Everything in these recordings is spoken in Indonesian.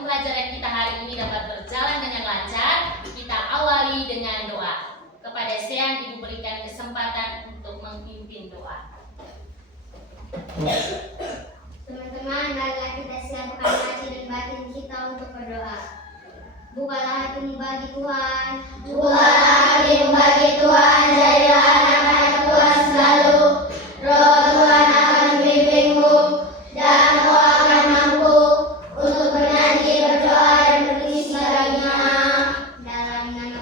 pembelajaran kita hari ini dapat berjalan dengan lancar, kita awali dengan doa. Kepada Sean, Ibu berikan kesempatan untuk memimpin doa. Teman-teman, marilah kita siapkan hati dan batin kita untuk berdoa. Bukalah hatimu bagi Tuhan. Bukalah hatimu bagi Tuhan. Jadilah anak-anak Tuhan selalu. Roh Tuhan akan membimbingmu dan kau akan mampu untuk bernyanyi, berdoa dan berisi baginya. Dalam nama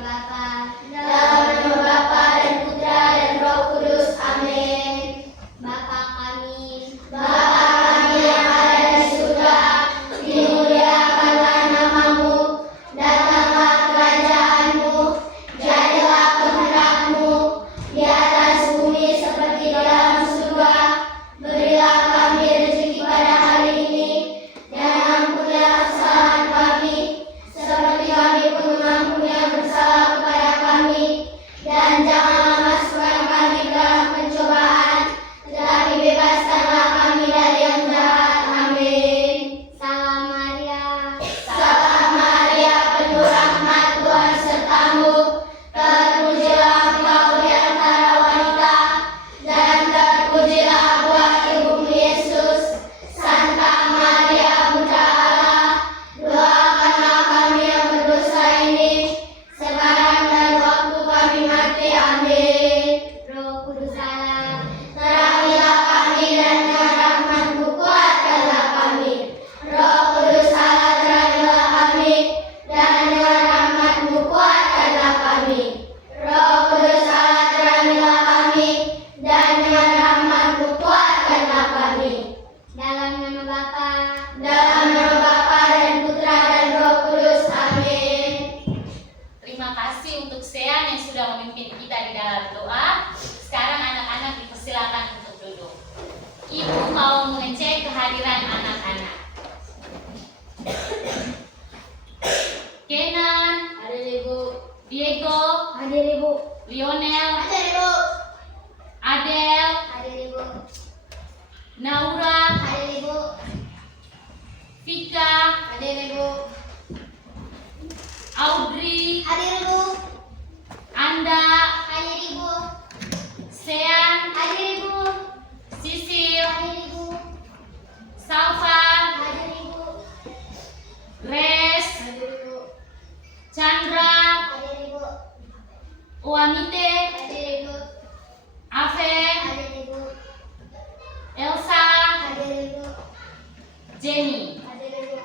Bapa dan Putra dan Roh Kudus. Amin. Bapa kami yang ada di surga, dimuliakanlah namamu, datanglah kerajaanmu, jadilah kehendakmu di atas bumi seperti di dalam surga. Berilah kami rezeki pada hari ini, dan ampunilah kesalahan kami, seperti kami pun mengampuni yang bersalah kepada kami. Dan janganlah masukkan kami ke dalam pencobaan, tetapi bebaskanlah kami dari yang jahat. Amin. Salam Maria, penuh rahmat, Tuhan sertamu. Terpujilah engkau di antara wanita, dan terpujilah buah ibumu Yesus. Santa Maria, Bunda Allah, doakanlah kami yang berdosa ini, sekarang dan waktu kami mati. Amin. Roh Kudus Allah, terangilah kami dan dengan rahmat-Mu kuatkanlah kami. Roh Kudus Allah, terangilah kami dan dengan rahmat-Mu kuatkanlah kami. Roh Kudus Allah, terangilah kami dan dengan rahmat-Mu kuatkanlah kami. Dalam nama Bapa dan Putra dan Roh Kudus. Amin. Terima kasih untuk Sean yang sudah memimpin kita di dalam doa. Sekarang anak-anak dipersilakan untuk duduk. Ibu mau mengecek kehadiran anak-anak. Kenan, Hadir Ibu. Diego, Hadir Ibu. Lionel, Hadir Ibu. Adel, Hadir Ibu. Naura, Hadir Ibu. Vika, Hadir Ibu. Audrey, Hadir Ibu. Anda, Hadir Ibu. Sean, Hadir Ibu. Sisil, Hadir Ibu. Salva, Hadir Ibu. Grace, Hadir Ibu. Chandra, Hadir Ibu. Uamite, Hadir Ibu. Ave, Hadir Ibu. Elsa, Hadir Ibu. Jenny. Hadir Ibu.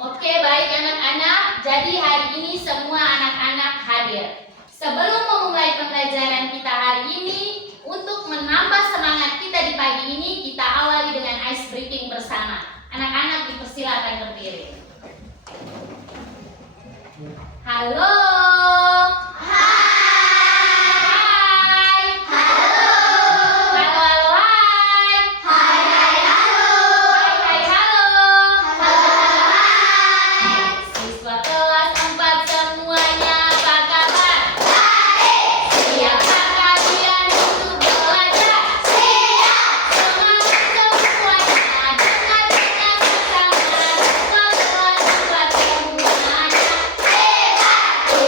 Oke, baik anak-anak. Jadi hari ini semua anak-anak hadir. Sebelum memulai pembelajaran kita hari ini, untuk menambah semangat kita di pagi ini, kita awali dengan ice breaking bersama. Anak-anak dipersilakan berdiri. Halo. Hai. Halo. Halo, halo, hai. Hai, hai, halo. Hai, hai, halo. Halo, hai. Siswa kelas 4 semuanya apa kabar? Baik. Siapkah kalian untuk belajar? Siap. Semangat semuanya, dengar-dengar bersama. Siswa kelas 4 semuanya. Hebat.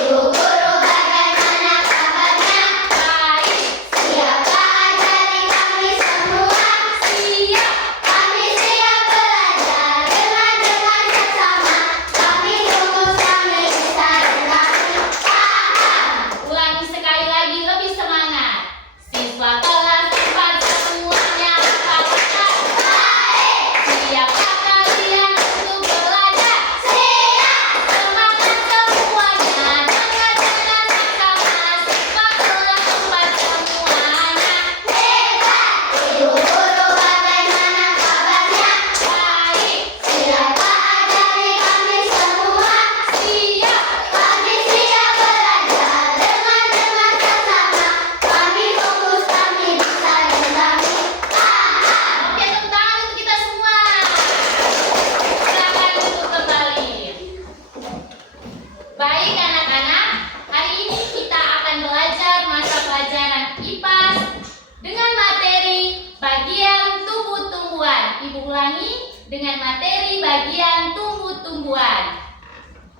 materi bagian tumbuh-tumbuhan.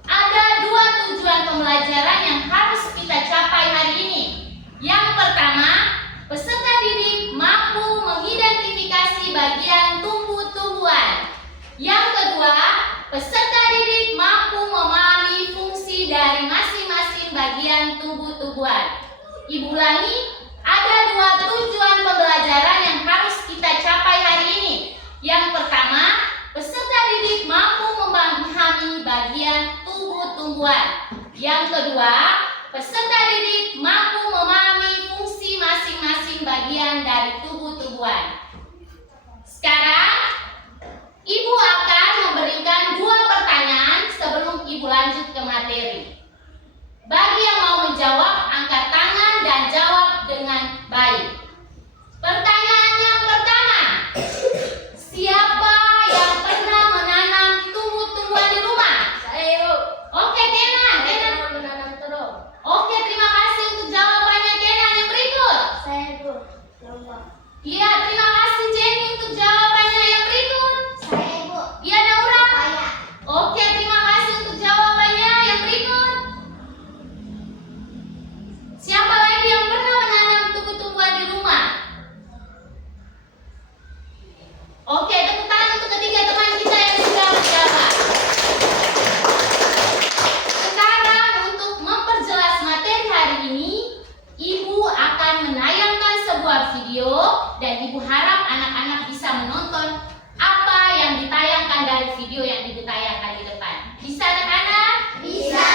Ada dua tujuan pembelajaran yang harus kita capai hari ini. Yang pertama, peserta didik mampu mengidentifikasi bagian tumbuh-tumbuhan. Yang kedua, peserta didik mampu memahami fungsi dari masing-masing bagian tumbuh-tumbuhan. Ibu ulangi, ada dua tujuan pembelajaran yang harus kita capai hari ini. Yang pertama, peserta didik mampu memahami bagian tumbuh-tumbuhan. Yang kedua, peserta didik mampu memahami fungsi masing-masing bagian dari tumbuh-tumbuhan. Sekarang, Ibu akan memberikan dua pertanyaan sebelum Ibu lanjut ke materi. Bagi yang mau menjawab, angkat tangan dan jawab dengan baik. Pertanyaan yang pertama, siapa yang pernah menanam tumbuh-tumbuhan di rumah? Saya, Bu. Oke, Kenan. Menanam terong. Oke, terima kasih untuk jawabannya, Kenan. Yang berikut. Saya, Bu. Lomba. Iya, terima kasih Jenny untuk jawabannya. Yang berikut. Saya, Bu. Iya, Naura. Papaya. Oke, terima kasih untuk jawabannya. Yang berikut. Siapa lagi yang pernah menanam tumbuh-tumbuhan di rumah? Oke, tepuk tangan untuk ketiga teman kita yang sudah menjawab. Sekarang untuk memperjelas materi hari ini, Ibu akan menayangkan sebuah video dan Ibu harap anak-anak bisa menonton apa yang ditayangkan dari video yang ditayangkan di depan. Bisa anak-anak? Bisa.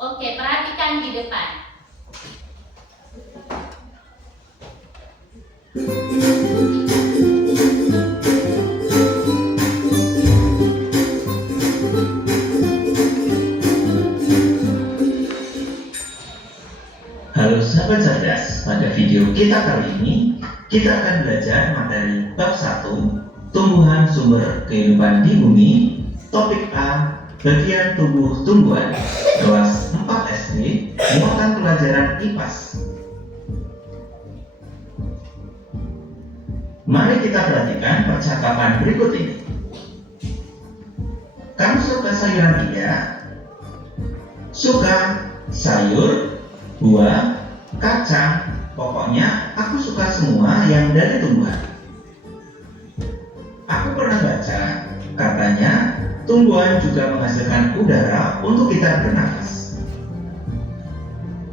Oke, perhatikan di depan. Halo sahabat cerdas, pada video kita kali ini kita akan belajar materi bab 1 tumbuhan sumber kehidupan di bumi. Topik A, bagian tumbuh-tumbuhan, kelas 4 SD, muatan pelajaran IPAS. Mari kita perhatikan percakapan berikut ini. Kamu suka sayuran tidak? Suka sayur, buah, kacang, pokoknya aku suka semua yang dari tumbuhan. Aku pernah baca, katanya tumbuhan juga menghasilkan udara untuk kita bernafas.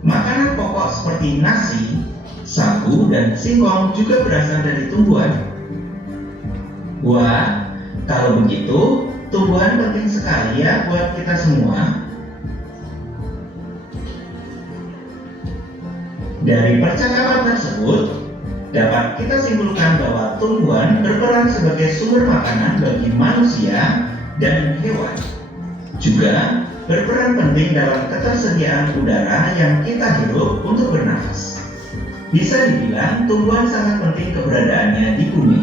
Makanan pokok seperti nasi, sagu, dan singkong juga berasal dari tumbuhan. Wah, kalau begitu, tumbuhan penting sekali ya buat kita semua. Dari percakapan tersebut, dapat kita simpulkan bahwa tumbuhan berperan sebagai sumber makanan bagi manusia dan hewan. Juga berperan penting dalam ketersediaan udara yang kita hirup untuk bernafas. Bisa dibilang tumbuhan sangat penting keberadaannya di bumi.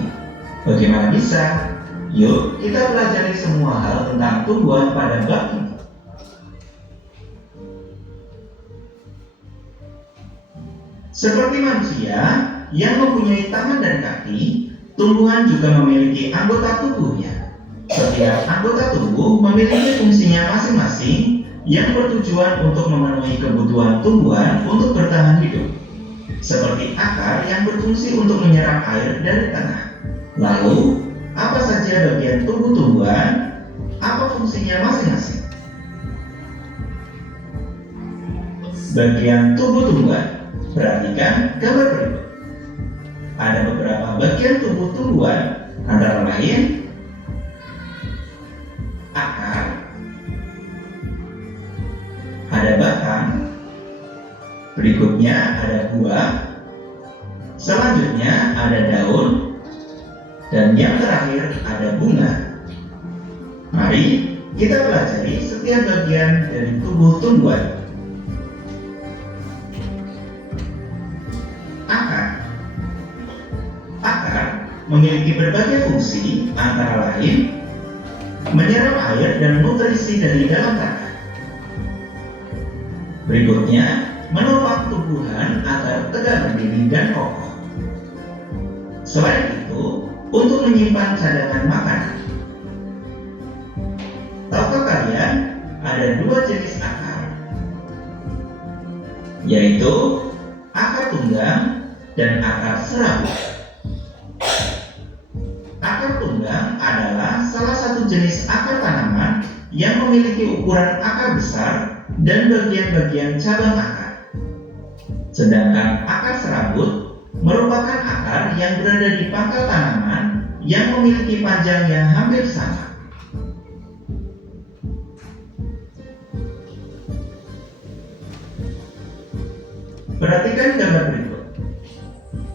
Bagaimana bisa? Yuk kita pelajari semua hal tentang tumbuhan pada bab ini. Seperti manusia yang mempunyai tangan dan kaki, tumbuhan juga memiliki anggota tubuhnya. Setiap anggota tubuh memiliki fungsinya masing-masing yang bertujuan untuk memenuhi kebutuhan tumbuhan untuk bertahan hidup. Seperti akar yang berfungsi untuk menyerap air dari tanah. Lalu, apa saja bagian tubuh tumbuhan? Apa fungsinya masing-masing? Bagian tubuh tumbuhan. Perhatikan gambar berikut. Ada beberapa bagian tubuh tumbuhan, antara lain akar, ada batang, berikutnya ada buah, selanjutnya ada daun, dan yang terakhir ada bunga. Mari kita pelajari setiap bagian dari tubuh tumbuhan. Akar memiliki berbagai fungsi, antara lain menyerap air dan nutrisi dari dalam tanah. Berikutnya, menopang tumbuhan agar tegak berdiri dan kokoh. Selain itu, untuk menyimpan cadangan makanan. yaitu akar tunggang dan akar serabut. Akar tunggang adalah salah satu jenis akar tanaman yang memiliki ukuran akar besar dan bagian-bagian cabang akar. Sedangkan akar serabut merupakan akar yang berada di pangkal tanaman yang memiliki panjang yang hampir sama. Perhatikan gambar berikut.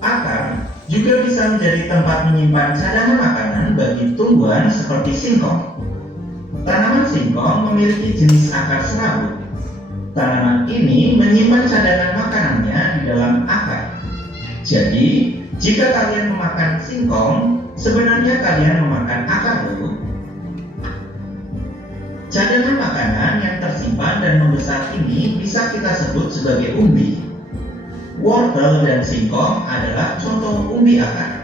Akar juga bisa menjadi tempat menyimpan cadangan makanan bagi tumbuhan seperti singkong. Tanaman singkong memiliki jenis akar serabut. Tanaman ini menyimpan cadangan makanannya di dalam akar. Jadi, jika kalian memakan singkong, sebenarnya kalian memakan akar dulu. Cadangan makanan yang tersimpan dan membesar ini bisa kita sebut sebagai umbi. Wortel dan singkong adalah contoh umbi akar.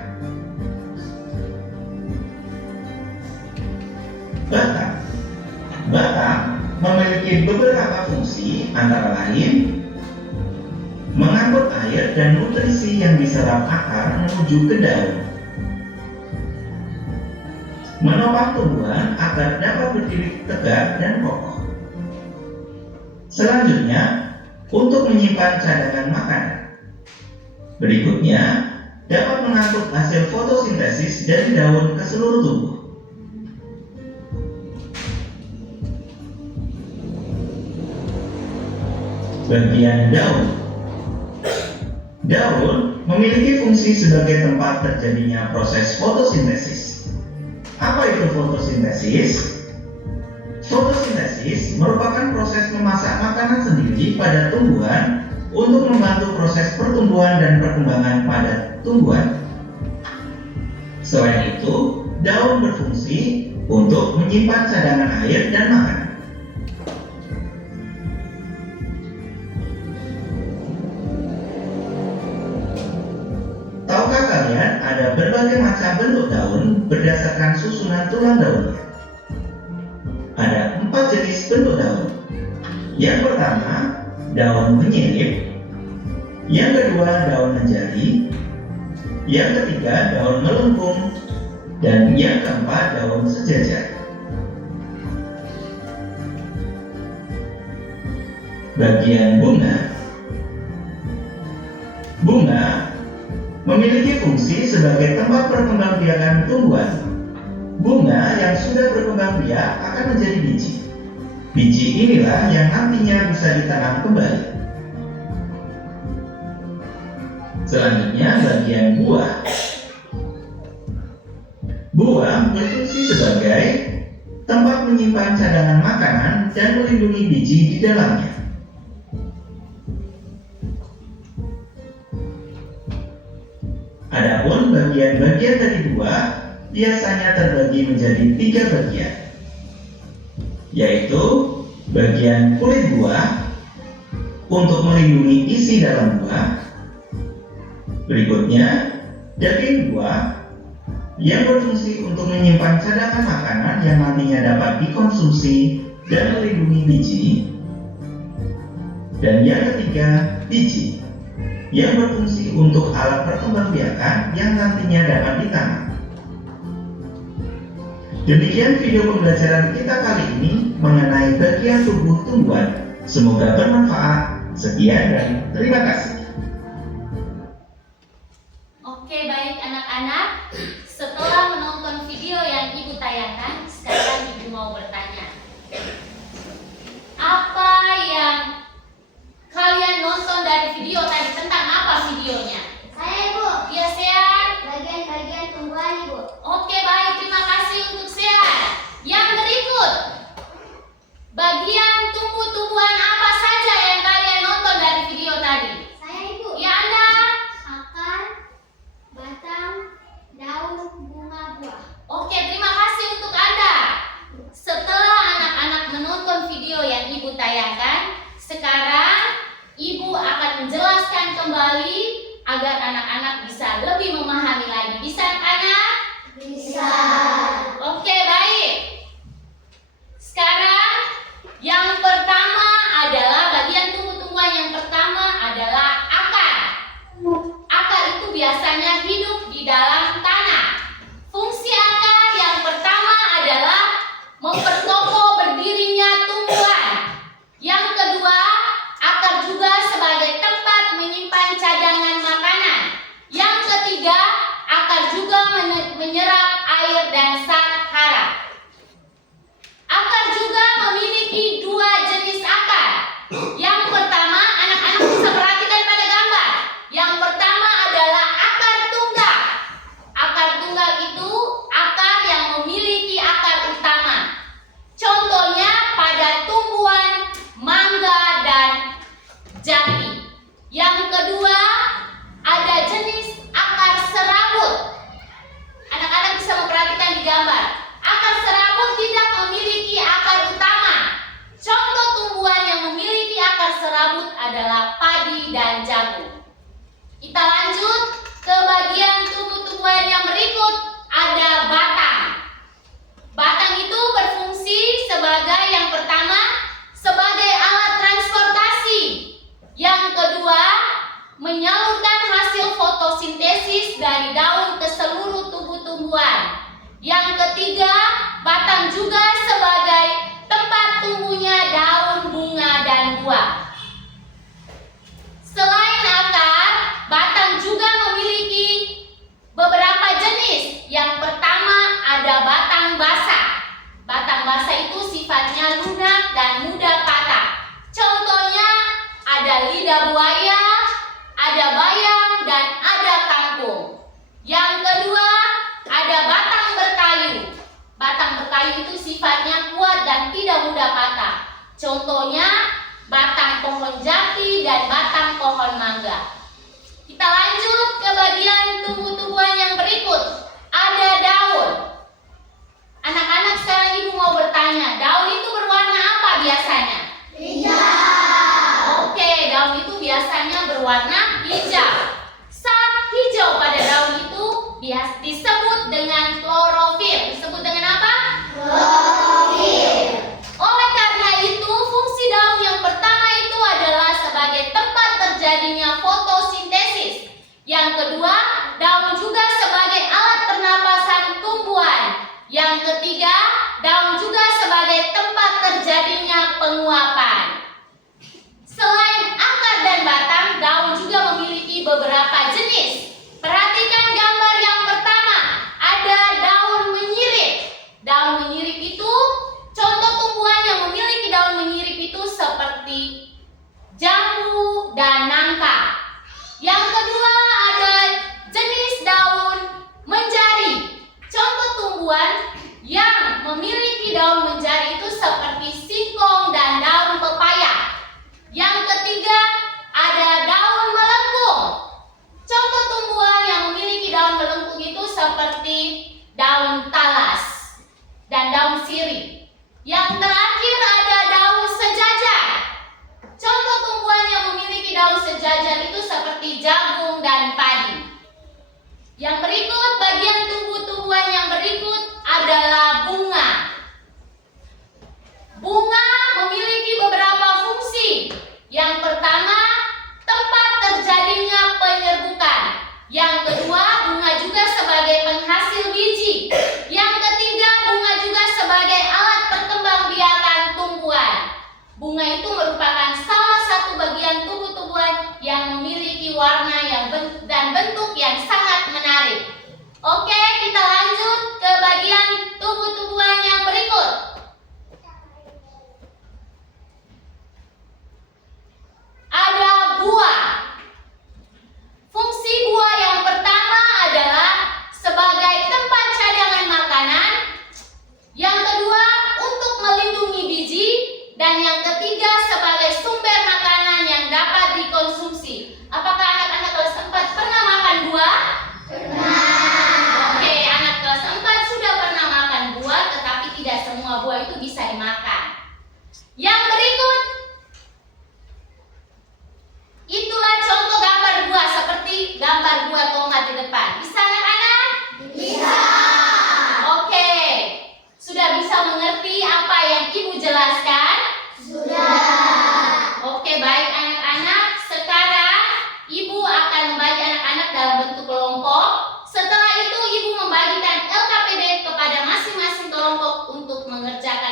Batang memiliki beberapa fungsi, antara lain mengangkut air dan nutrisi yang diserap akar menuju ke daun, menopang tumbuhan agar dapat berdiri tegak dan kokoh. Selanjutnya, untuk menyimpan cadangan makanan. Berikutnya, dapat mengangkut hasil fotosintesis dari daun ke seluruh tubuh. Bagian daun. Daun memiliki fungsi sebagai tempat terjadinya proses fotosintesis. Apa itu fotosintesis? Fotosintesis merupakan proses memasak makanan sendiri pada tumbuhan untuk membantu proses pertumbuhan dan perkembangan pada tumbuhan. Selain itu, daun berfungsi untuk menyimpan cadangan air dan makanan. Tahukah kalian ada berbagai macam bentuk daun berdasarkan susunan tulang daunnya? Ada 4 jenis bentuk daun. Yang pertama, daun menyirip. Yang kedua, daun menjadi. Yang ketiga, daun melengkung. Dan yang keempat, daun sejajar. Bagian bunga. Bunga memiliki fungsi sebagai tempat perkembangbiakan tumbuhan. Bunga yang sudah berkembang biak akan menjadi biji. Biji inilah yang nantinya bisa ditanam kembali. Selanjutnya, bagian buah. Buah berfungsi sebagai tempat menyimpan cadangan makanan dan melindungi biji di dalamnya. Adapun bagian-bagian dari buah biasanya terbagi menjadi 3 bagian, yaitu bagian kulit buah untuk melindungi isi dalam buah. Berikutnya, daging buah yang berfungsi untuk menyimpan cadangan makanan yang nantinya dapat dikonsumsi dan melindungi biji. Dan yang ketiga, biji yang berfungsi untuk alat perkembangbiakan yang nantinya dapat ditanam. Demikian video pembelajaran kita kali ini mengenai bagian tubuh tumbuhan. Semoga bermanfaat. Sekian dan terima kasih. Oke, baik anak-anak. Setelah menonton video yang Ibu tayangkan, sekarang Ibu mau bertanya. Apa yang kalian nonton dari video tadi? Tentang apa videonya? Saya Ibu, Ya, Sean. bagian-bagian tumbuhan Ibu. Oke, baik. Terima kasih untuk Sean. Yang berikut, bagian tumbuh-tumbuhan apa saja yang kalian nonton dari video tadi? Saya Ibu, Ya, Anda. akar, batang, daun, bunga, buah. Oke, terima kasih untuk Anda. Setelah anak-anak menonton video yang Ibu tayangkan, sekarang Ibu akan menjelaskan kembali agar anak-anak bisa lebih memperkokoh berdirinya tumbuhan. Yang kedua, akar juga sebagai tempat menyimpan cadangan makanan. Yang ketiga, akar juga menyerap air dan zat hara. Akar juga memiliki dua jenis akar. Yang pertama, anak-anak bisa perhatikan pada gambar. Yang pertama adalah akar tunggal. Akar tunggal itu akar yang memiliki akar utama. Contohnya pada tumbuhan mangga dan jati. Yang kedua, ada jenis akar serabut. Anak-anak bisa memperhatikan di gambar. Akar serabut tidak memiliki akar utama. Contoh tumbuhan yang memiliki akar serabut adalah padi dan jagung. Kita lanjut ke bagian tumbuh-tumbuhan yang berikut. Ada batang. Batang itu berfungsi sebagai yang pertama, sebagai alat transportasi. Yang kedua, menyalurkan hasil fotosintesis dari daun ke seluruh tubuh tumbuhan. Yang ketiga, batang juga sebagai tempat tumbuhnya daun, bunga, dan buah. Selain akar, batang juga memiliki beberapa jenis. Yang pertama ada batang basah. Batang basah itu sifatnya lunak dan mudah patah. Contohnya ada lidah buaya, ada bayam, dan ada kangkung. Yang kedua ada batang berkayu. Batang berkayu itu sifatnya kuat dan tidak mudah patah. Contohnya batang pohon jati dan batang pohon mangga. Kita lanjut ke bagian tumbuh-tumbuhan yang berikut. Ada daun. Anak-anak, sekarang ibu mau bertanya, daun itu berwarna apa biasanya? Hijau. Oke, daun itu biasanya berwarna hijau. Saat hijau pada daun itu disebut dengan klorofil. Disebut dengan apa? Klorofil. Oleh karena itu, fungsi daun yang pertama itu adalah sebagai tempat terjadinya fotosintesis. Yang kedua, daun juga sebagai alat pernapasan tumbuhan. Yang ketiga, daun juga sebagai tempat terjadinya penguapan. Selain akar dan batang, daun juga memiliki beberapa jenis. Perhatikan gambar yang pertama, ada daun menyirip. Daun menyirip itu, contoh tumbuhan yang memiliki daun menyirip itu seperti jambu dan nangka. Yang kedua ada jenis daun menjari. Contoh tumbuhan yang memiliki daun menjari itu seperti singkong dan daun pepaya. Yang ketiga ada daun melengkung. Contoh tumbuhan yang memiliki daun melengkung itu seperti daun talas dan daun sirih. Yang terakhir ada daun sejajar. Contoh tumbuhan yang memiliki daun sejajar itu seperti jagung dan padi. Yang berikut, bagian tumbuh-tumbuhan yang berikut adalah bunga. Bunga memiliki beberapa fungsi. Yang pertama, tempat terjadinya penyerbukan. Yang kedua, bunga juga sebagai penghasil biji. Yang ketiga, bunga juga sebagai alat perkembangbiakan tumbuhan. Bunga itu merupakan salah satu bagian tumbuh-tumbuhan yang memiliki warna dan bentuk yang sangat menarik. Oke, kita lanjut ke bagian tumbuh-tumbuhan yang berikut. Ada buah. Fungsi buah yang pertama adalah sebagai tempat cadangan makanan. Yang kedua, untuk melindungi biji. Dan yang ketiga, sebagai sumber makanan yang dapat dikonsumsi. Apakah anak-anak kelas 4 pernah makan buah? Pernah. Oke, anak kelas 4 sudah pernah makan buah, tetapi tidak semua buah itu bisa dimakan. Yang berikut, itulah contoh gambar buah seperti gambar buah tomat di depan. Bisa anak-anak? Bisa. Oke, sudah bisa mengerti apa yang ibu jelaskan? Sudah. Oke, baik anak-anak. Sekarang ibu akan membagi anak-anak dalam bentuk kelompok. Setelah itu ibu membagikan LKPD kepada masing-masing kelompok untuk mengerjakan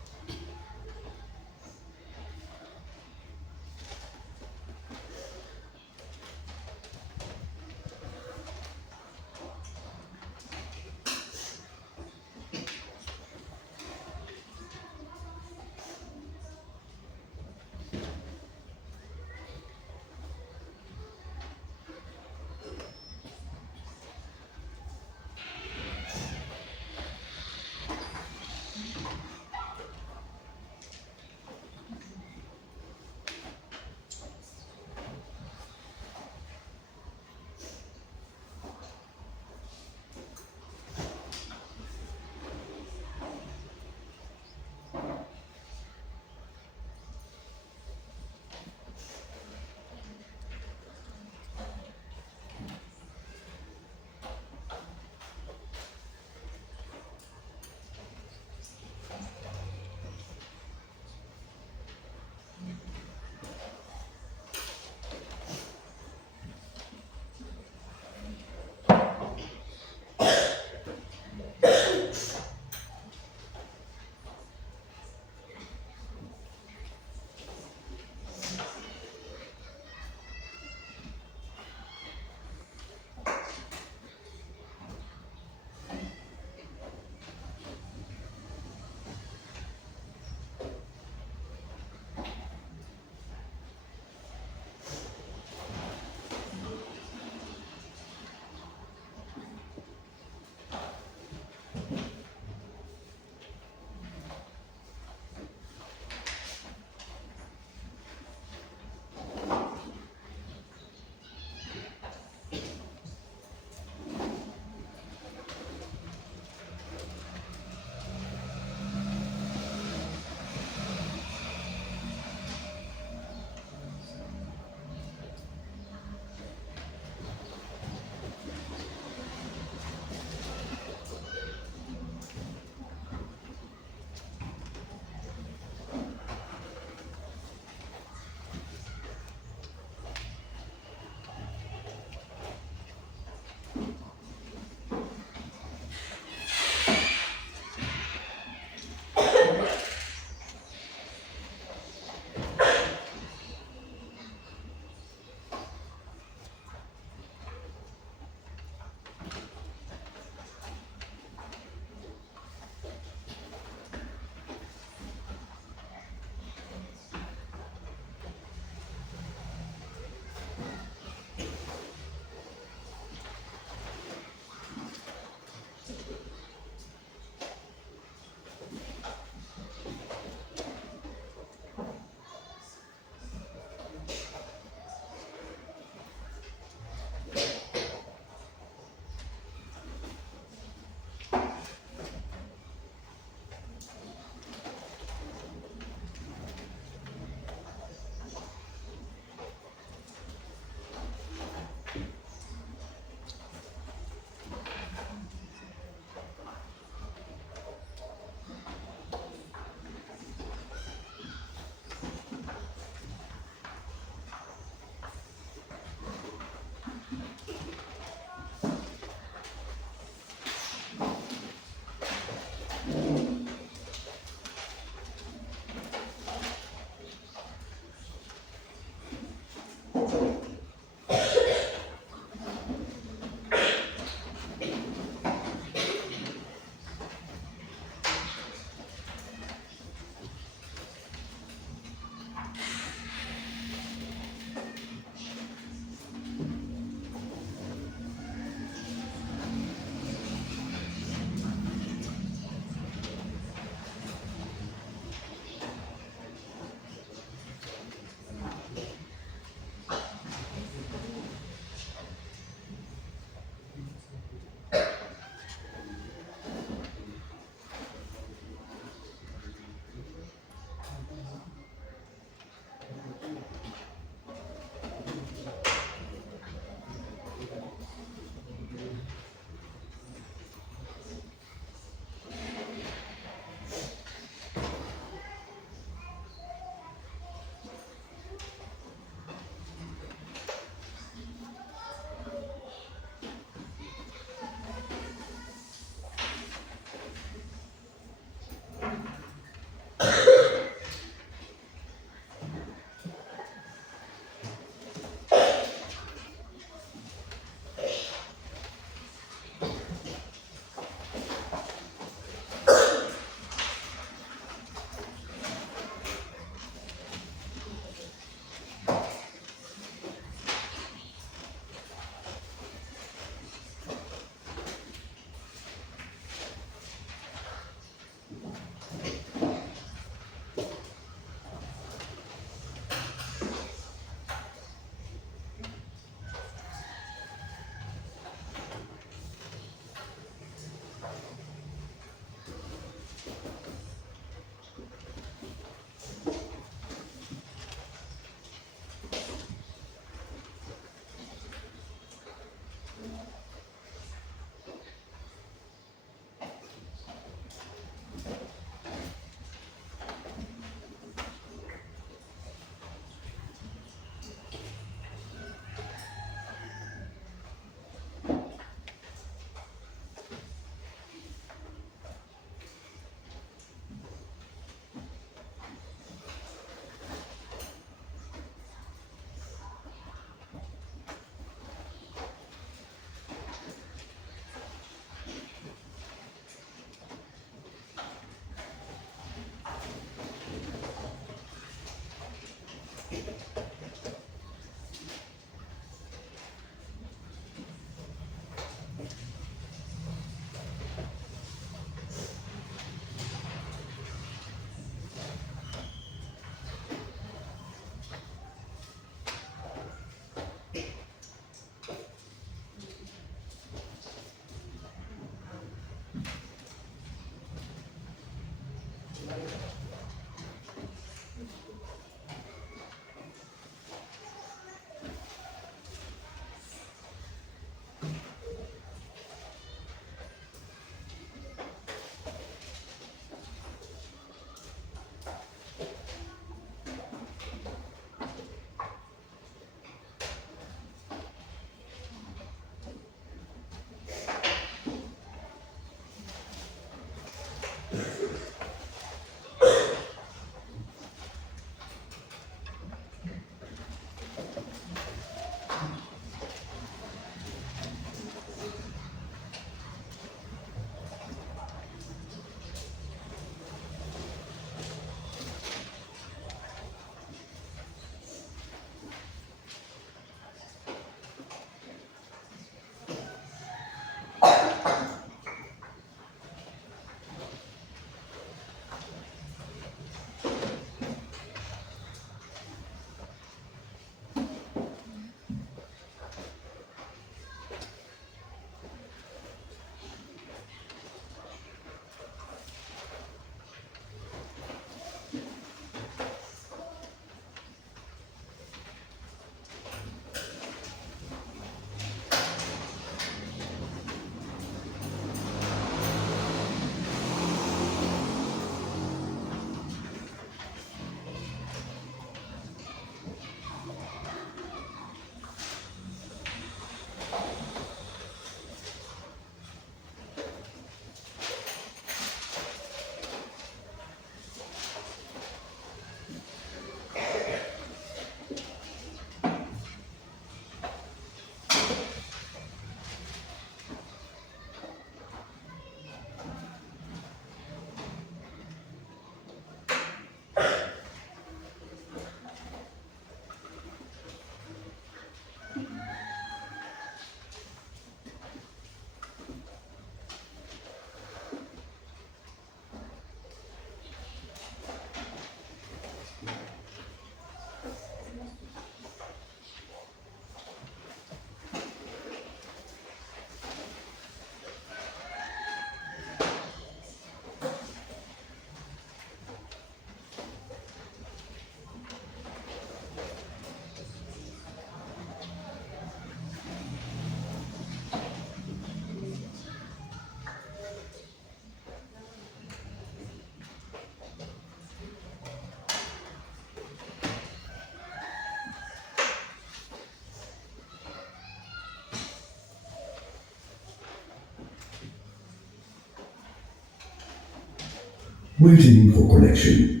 Waiting for connection.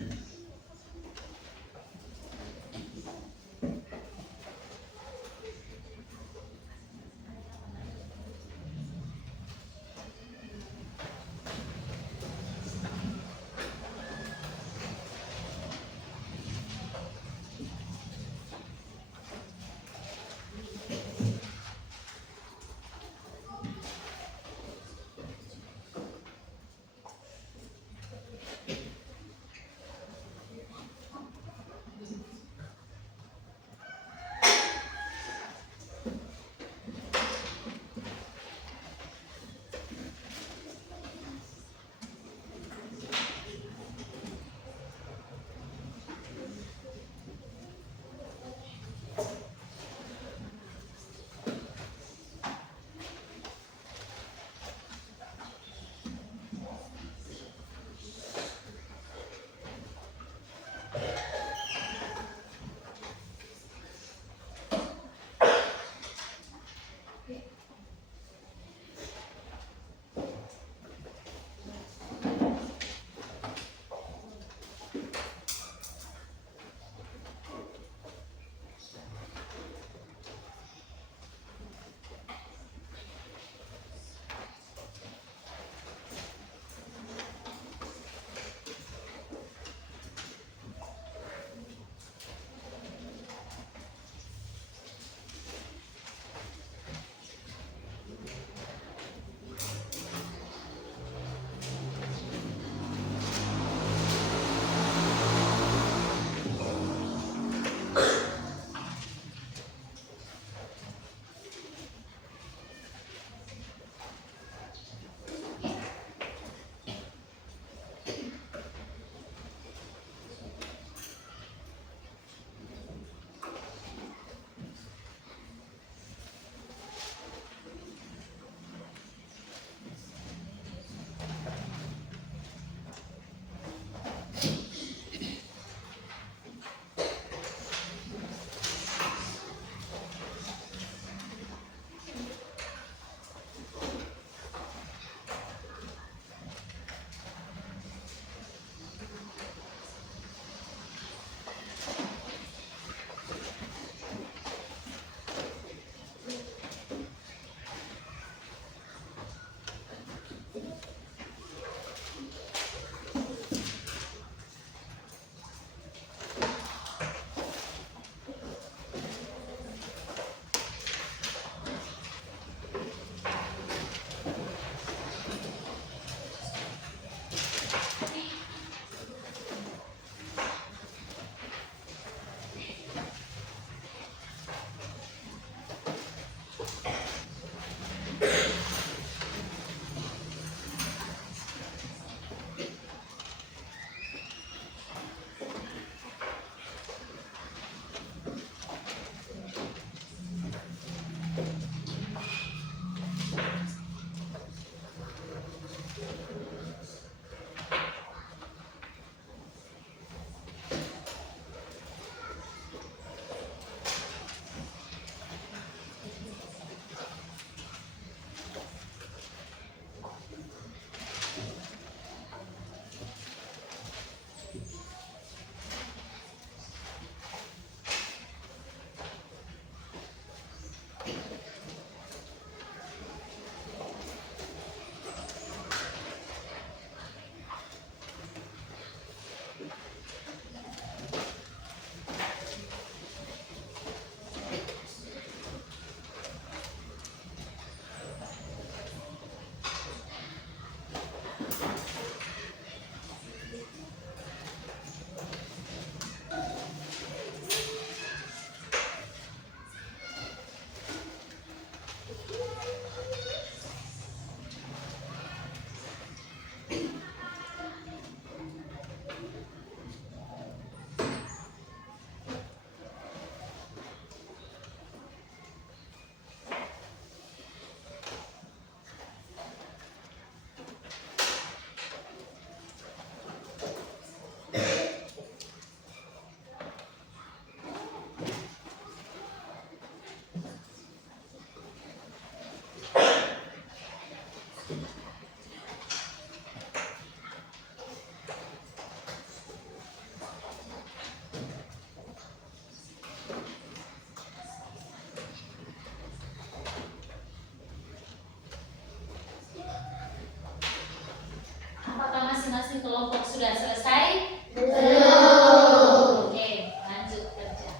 masing-masing kelompok sudah selesai? Belum. Oke, lanjut kerja.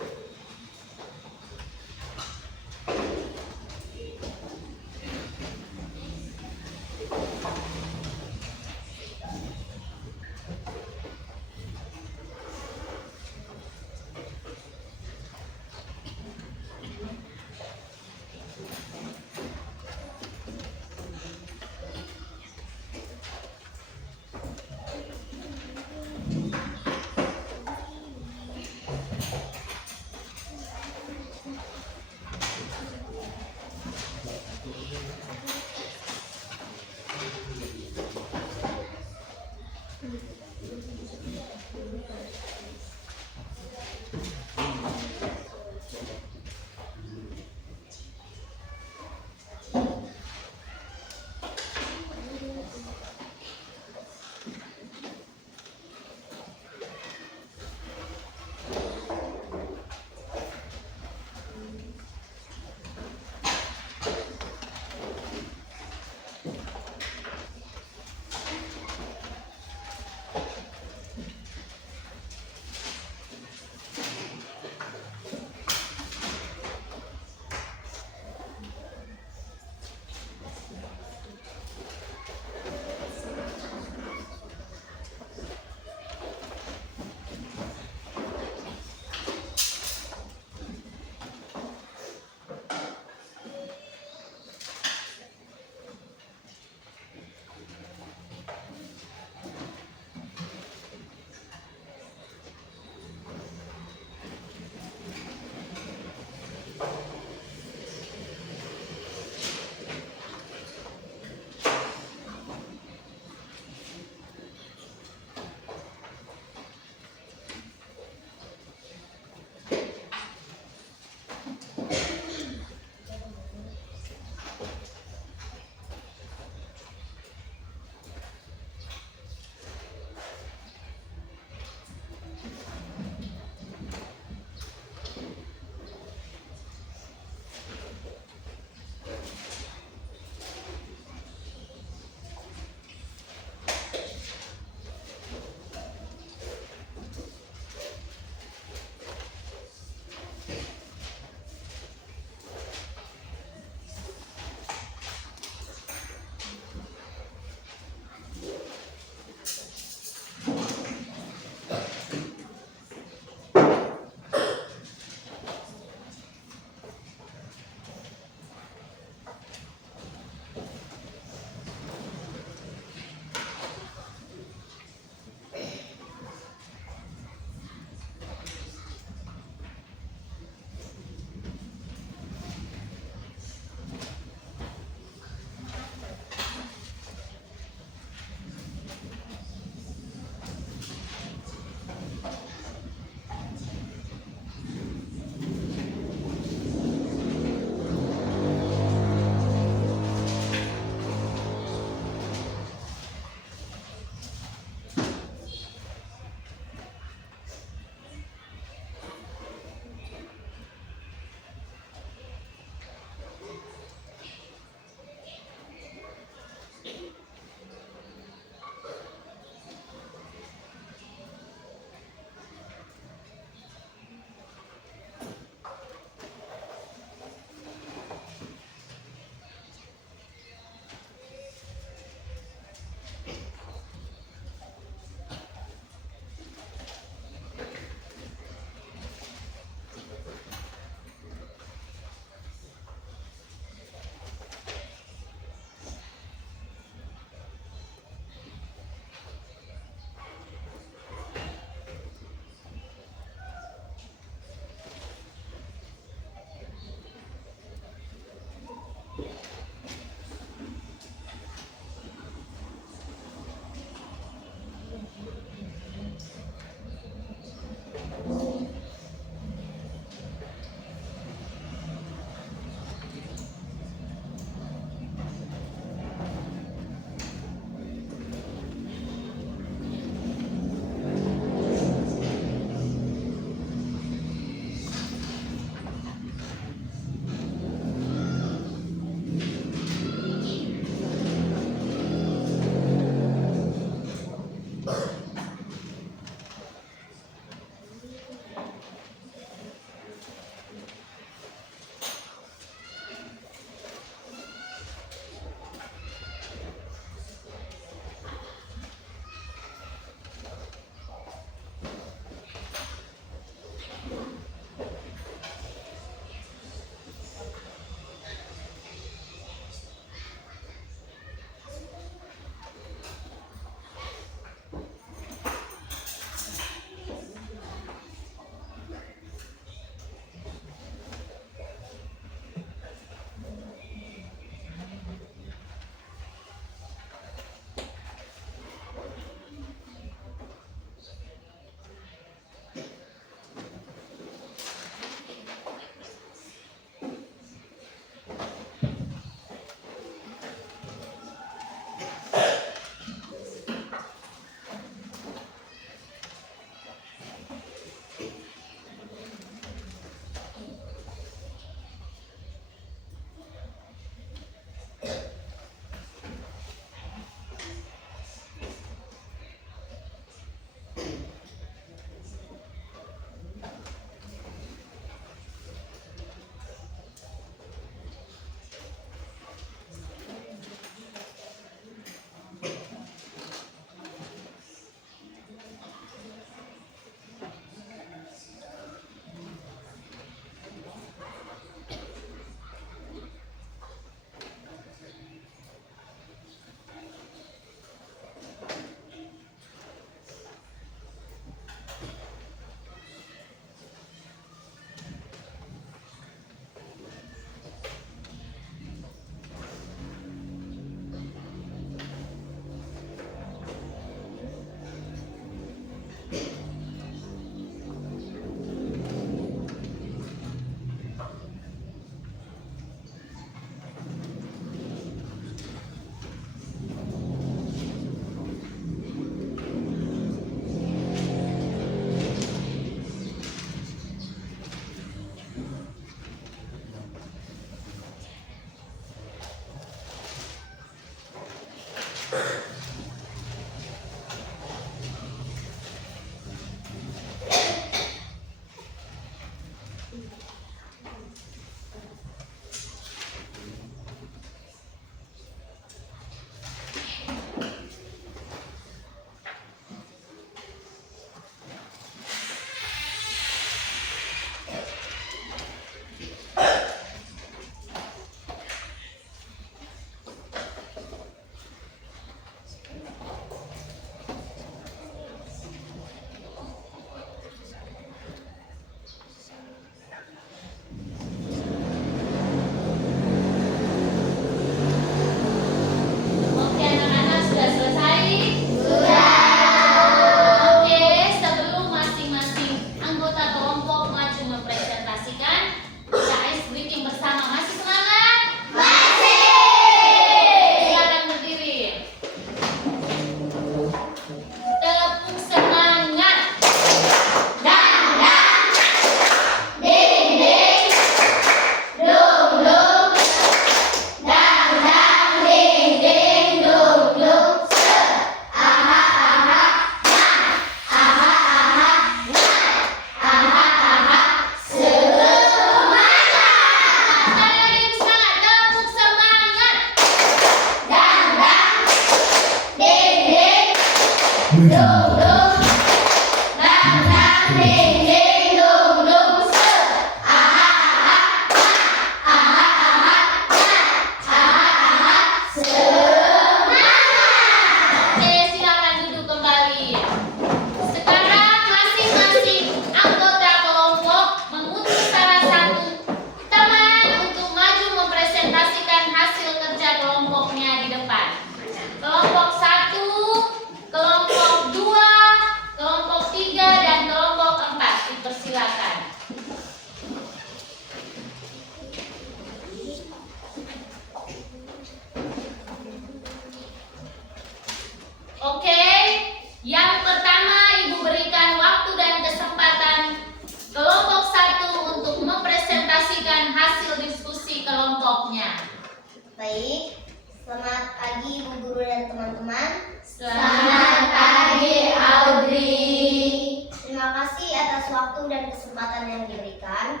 Baik, selamat pagi Ibu Guru dan teman-teman. Selamat pagi, Audrey. Terima kasih atas waktu dan kesempatan yang diberikan.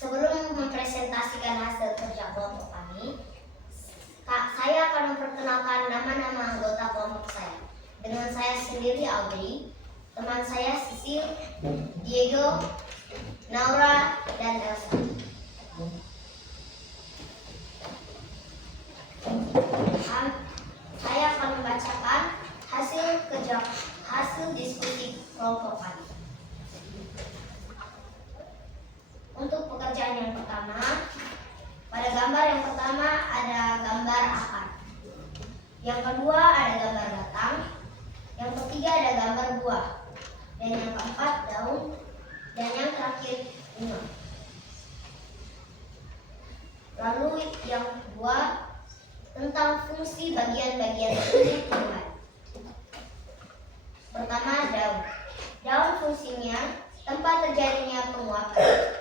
Sebelum mempresentasikan hasil kerja kelompok kami, saya akan memperkenalkan nama-nama anggota kelompok saya. Dengan saya sendiri Audrey, teman saya Sisil, Diego, Naura, dan Elsa. Saya akan membacakan hasil diskusi kelompok kami. Untuk pekerjaan yang pertama, pada gambar yang pertama ada gambar akar. Yang kedua ada gambar batang. Yang ketiga ada gambar buah. Dan yang keempat daun. Dan yang terakhir bunga. Lalu yang kedua tentang fungsi bagian-bagian tubuh tumbuhan. Pertama, daun. Daun fungsinya tempat terjadinya penguapan.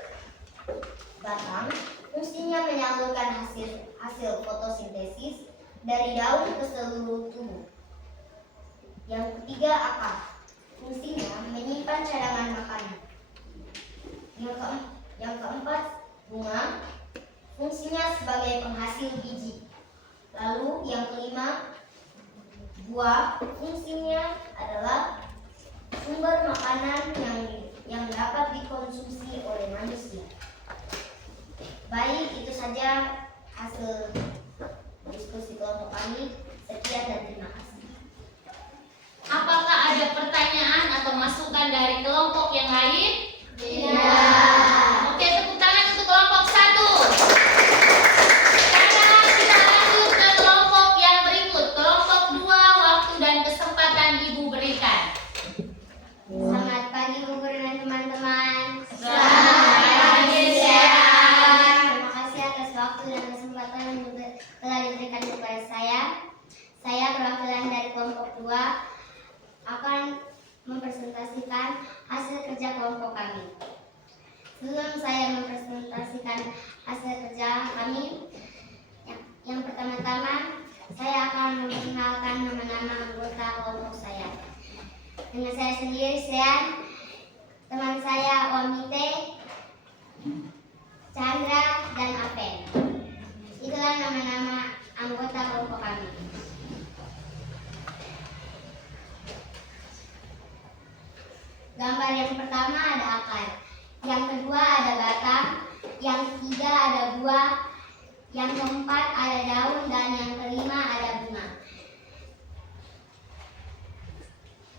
Batang fungsinya menyalurkan hasil fotosintesis dari daun ke seluruh tubuh. Yang ketiga, akar. Fungsinya menyimpan cadangan makanan. Yang keempat, bunga. Fungsinya sebagai penghasil biji. Lalu yang kelima, buah. Fungsinya adalah sumber makanan yang dapat dikonsumsi oleh manusia. Baik, itu saja hasil diskusi kelompok kami. Sekian dan terima kasih. Apakah ada pertanyaan atau masukan dari kelompok yang lain? Oke, tepuk tangan untuk kelompok 1. Sekarang kita lanjut ke kelompok yang berikut. Kelompok 2, waktu dan kesempatan Ibu berikan. Selamat pagi Bu Guru dan teman-teman. Selamat pagi, Syah. Terima kasih atas waktu dan kesempatan yang telah diberikan kepada saya. Saya perwakilan dari kelompok 2 akan mempresentasikan hasil kerja kelompok kami. Sebelum saya mempresentasikan hasil kerja kami, yang pertama-tama saya akan memperkenalkan nama-nama anggota kelompok saya. Dengan saya sendiri, Sean, teman saya Omite, Chandra, dan Apen. Itulah nama-nama anggota kelompok kami. Gambar yang pertama ada akar, yang kedua ada batang, yang ketiga ada buah, yang keempat ada daun, dan yang kelima ada bunga.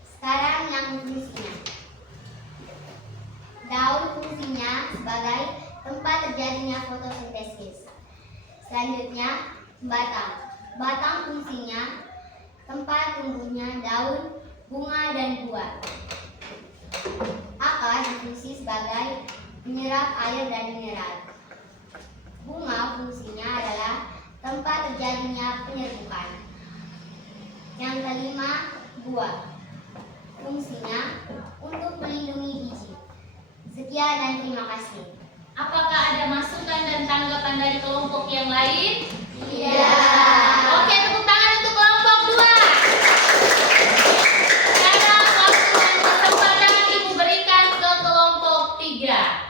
Sekarang yang fungsinya. Daun fungsinya sebagai tempat terjadinya fotosintesis. Selanjutnya, batang. Batang fungsinya tempat tumbuhnya daun, bunga, dan buah. Akar berfungsi sebagai penyerap air dan mineral. Bunga fungsinya adalah tempat terjadinya penyerbukan. Yang kelima, buah. Fungsinya untuk melindungi biji. Sekian dan terima kasih. Apakah ada masukan dan tanggapan dari kelompok yang lain? Iya. Oke, tepuk tangan untuk kelompok 2. Sekarang waktu dan kesempatan Ibu berikan ke kelompok 3.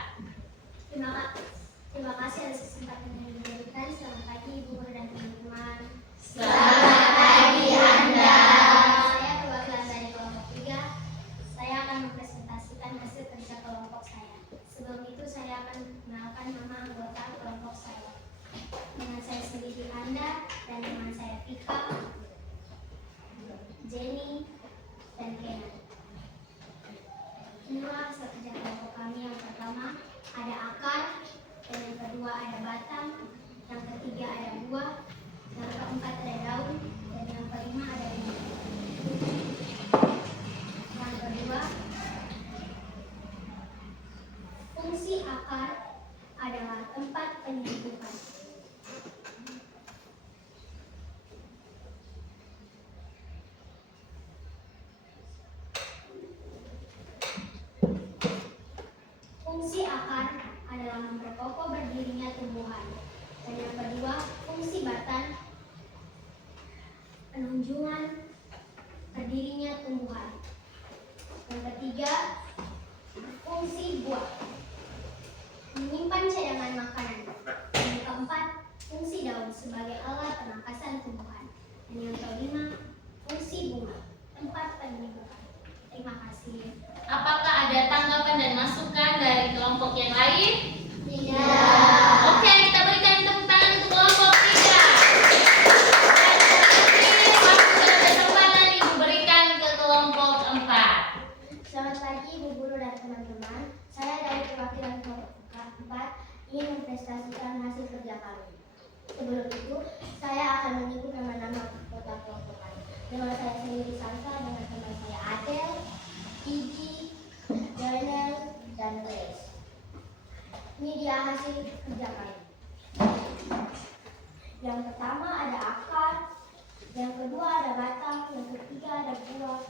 Terima kasih atas kesempatan yang diberikan. Selamat pagi Ibu Guru dan teman-teman. Selamat pagi, Anda. Saya perwakilan dari kelompok 3. Saya akan mempresentasikan hasil kerja kelompok saya. Sebelum itu saya akan mengenalkan nama anggota kelompok saya. Dengan saya sendiri Anda dan teman saya Vika, Jenny, dan Kenan. Inilah hasil kerja kelompok kami. Yang pertama ada akar, dan yang kedua ada batang, yang ketiga ada buah, yang keempat ada daun, dan yang kelima ada bunga. Yang kedua, fungsi akar adalah tempat penyembuhan. Fungsi akar adalah memperkokoh berdirinya tumbuhan. Dan yang kedua, fungsi batang, penunjungan berdirinya tumbuhan. Yang ketiga, fungsi buah, menyimpan cadangan makanan. Yang keempat, fungsi daun sebagai alat penangkasan tumbuhan. Dan yang kelima, fungsi bunga, tempat penyebaran. Terima kasih. Apakah ada tanggapan dan masukan dari kelompok yang lain? Tidak. Oke, kita berikan tepuk tangan untuk kelompok 3. Dan waktu dan kesempatan Ibu berikan ke kelompok 4. Selamat pagi Ibu Guru dan teman-teman. Saya dari perwakilan kelompok 4 ingin mempresentasikan hasil kerja kami. Sebelum itu, saya akan menyebut nama-nama anggota kelompok kami. Nama saya sendiri Santa, dengan teman saya Adel, Gigi, Daniel, dan Grace. Ini dia hasil kerja kami. Yang pertama ada akar, yang kedua ada batang, yang ketiga ada buah,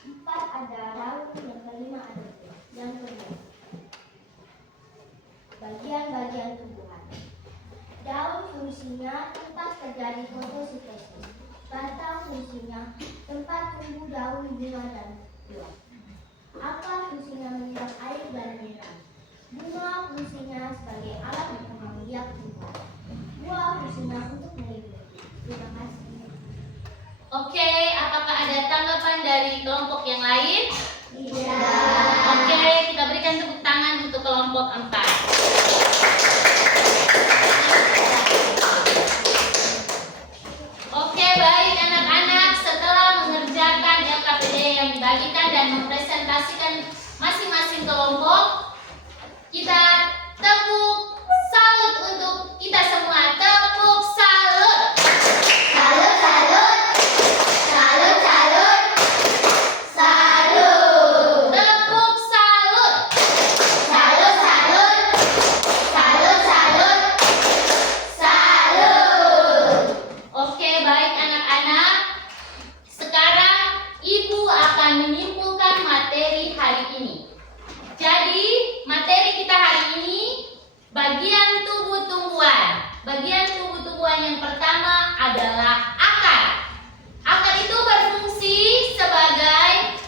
4 ada daun, yang kelima ada buah. Yang kedua, bagian-bagian tumbuhan. Daun fungsinya tempat terjadi fotosintesis. Batang fungsinya tempat tumbuh daun, bunga, dan buah. Akar fungsinya menyerap air dan mineral. Bunga fungsinya sebagai alat berkembang biak tumbuhan. Buah fungsinya untuk melindungi. Terima kasih. Oke, apakah ada tanggapan dari kelompok yang lain? Tidak. Oke, kita berikan tepuk tangan untuk kelompok 4. Oke, baik anak-anak, setelah mengerjakan LKPD yang dibagikan dan mempresentasikan masing-masing kelompok, kita tepuk salut untuk kita semua. Tepuk salut. Salut, salut. Salut, salut. Salut. Tepuk salut. Salut, salut. Salut, salut. Salut. Oke, baik anak-anak. Sekarang Ibu akan menyimpulkan materi hari ini. Jadi, materi kita hari ini bagian tubuh tumbuhan. Bagian tubuh tumbuhan yang pertama adalah akar. Akar itu berfungsi sebagai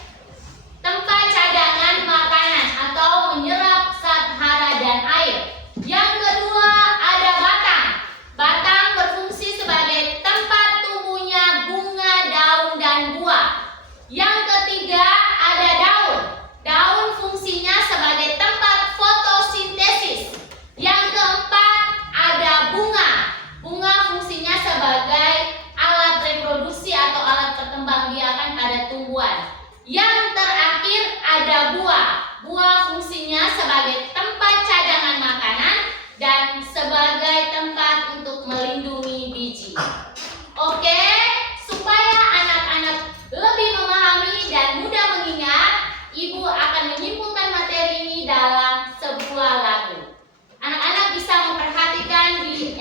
tempat cadangan makanan atau menyerap zat hara dan air. Yang kedua ada batang. Batang berfungsi sebagai tempat tumbuhnya bunga, daun, dan buah. Yang ketiga ada daun. Daun fungsinya sebagai tempat fotosintesis. Yang keempat ada bunga. Bunga fungsinya sebagai alat reproduksi atau alat perkembangbiakan pada tumbuhan. Yang terakhir ada buah. Buah fungsinya sebagai tempat cadangan makanan dan sebagai tempat untuk melindungi biji. Oke, supaya anak-anak lebih memahami dan mudah mengingat, Ibu akan menyimpulkan materi ini dalam sebuah lagu. Anak-anak bisa memperhatikan di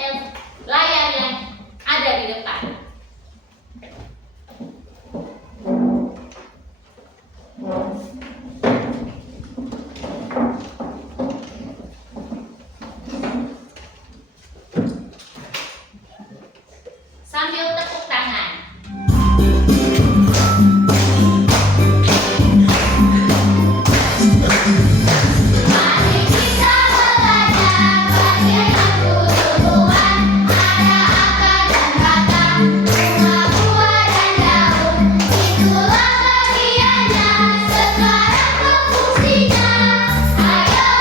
layar yang ada di depan. Sambil tepuk tangan. Mari kita belajar bagian tumbuhan. Ada akar dan batang, bunga, buah, dan daun. Itulah bagiannya, sekarang fungsinya. Ayo,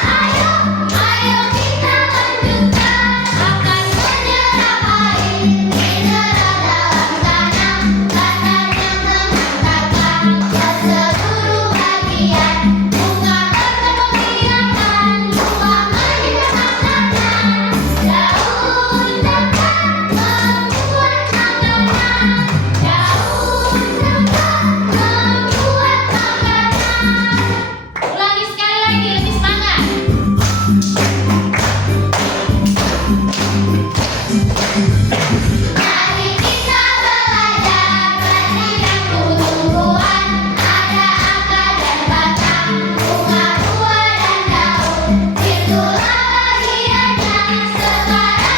ayo, ayo kita lanjutkan. Akan menyerap air, mineral dalam tanah. Batang yang mengantarkan ke seluruh bagian. Bunga berkembang buah menyimpan makanan. Daun dapat membuat makanan. Daun dapat membuat makanan. Ulangi sekali lagi, lebih semangat. Mari kita belajar bagian tumbuhan. Ada akar dan batang, bunga, buah, dan daun. Itulah bagiannya, sekarang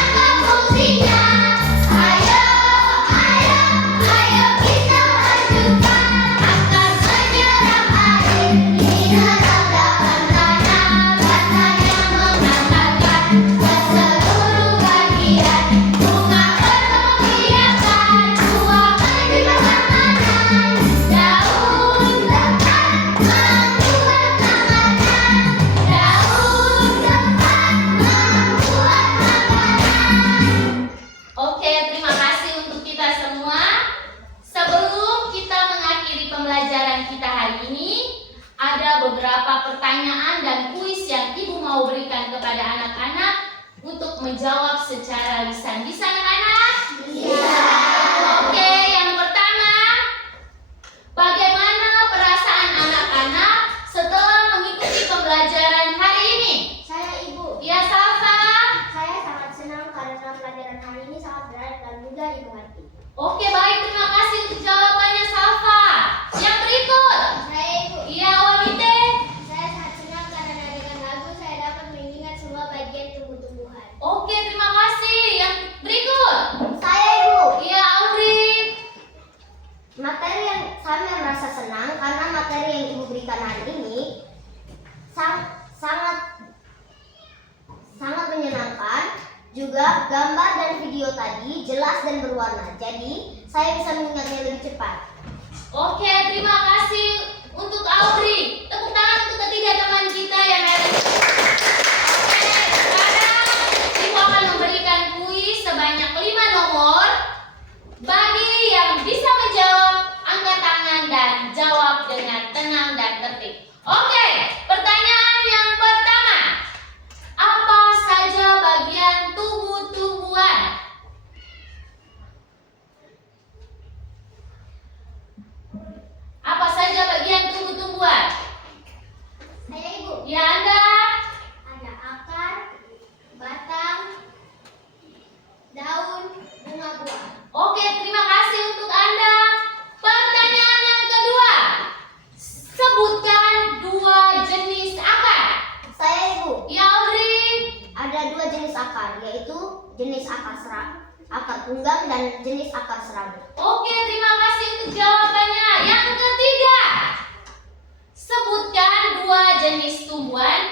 anak-anak untuk menjawab secara lisan. Bisa anak-anak? Bisa. Oke, yang pertama, bagaimana perasaan anak-anak setelah mengikuti pembelajaran hari ini? Saya Ibu. Ya, Safa. Saya sangat senang karena pelajaran hari ini sangat berat dan mudah dimengerti. Oke, baik, terima kasih untuk jawabannya Safa. Yang berikut. Saya Ibu. Iya, Wamite. Saya sangat senang karena dengan lagu saya dapat mengingat semua bagian tumbuh-tumbuhan. Oke, terima kasih. Yang berikut. Saya Ibu. Iya, Audrey. Materi yang saya merasa senang karena materi yang Ibu berikan hari ini sangat menyenangkan. Juga gambar dan video tadi jelas dan berwarna. Jadi saya bisa mengingatnya lebih cepat. Oke, terima kasih untuk Audrey. Tepuk tangan untuk ketiga teman kita yang hari ini. Oke, sekarang Ibu akan memberikan kuis sebanyak 5 nomor. Bagi yang bisa menjawab, angkat tangan dan jawab dengan tenang dan tertib. Oke, pertanyaan yang pertama. Apa saja bagian tumbuh-tumbuhan? Apa saja bagian tumbuh-tumbuhan? Saya Ibu. Ya, Anda. Ada akar, batang, daun, bunga buah. Oke, terima kasih untuk Anda. Pertanyaan yang kedua. Sebutkan 2 jenis akar. Saya Ibu. Ya, Audrey. Ada 2 jenis akar, yaitu jenis akar tunggang dan jenis akar serabut. Oke, terima kasih untuk jawabannya. Yang ketiga. Sebutkan 2 jenis tumbuhan